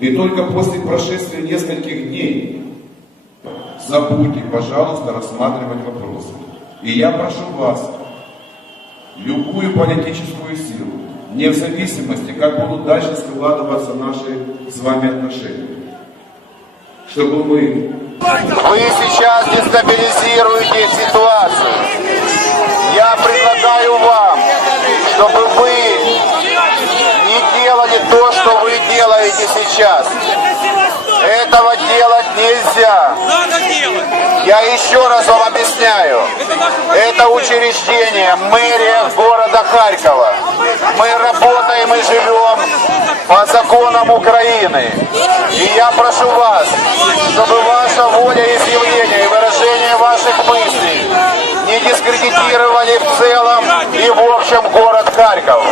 И только после прошествия нескольких дней забудьте, пожалуйста, рассматривать вопросы. И я прошу вас, любую политическую силу, вне в зависимости, как будут дальше складываться наши с вами отношения, чтобы мы Вы сейчас дестабилизируете ситуацию. Я предлагаю вам, чтобы вы делаете сейчас. Этого делать нельзя. Надо делать! Я еще раз вам объясняю. Это учреждение, мэрия города Харькова. Мы работаем и живем по законам Украины. И я прошу вас, чтобы ваша воля изъявления и выражение ваших мыслей не дискредитировали в целом и в общем город Харьков.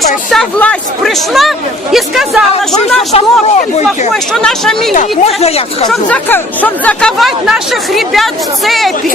Того, вся власть пришла и сказала, что наш Добкин плохой, что наша милиция, чтобы заковать наших ребят в цепи.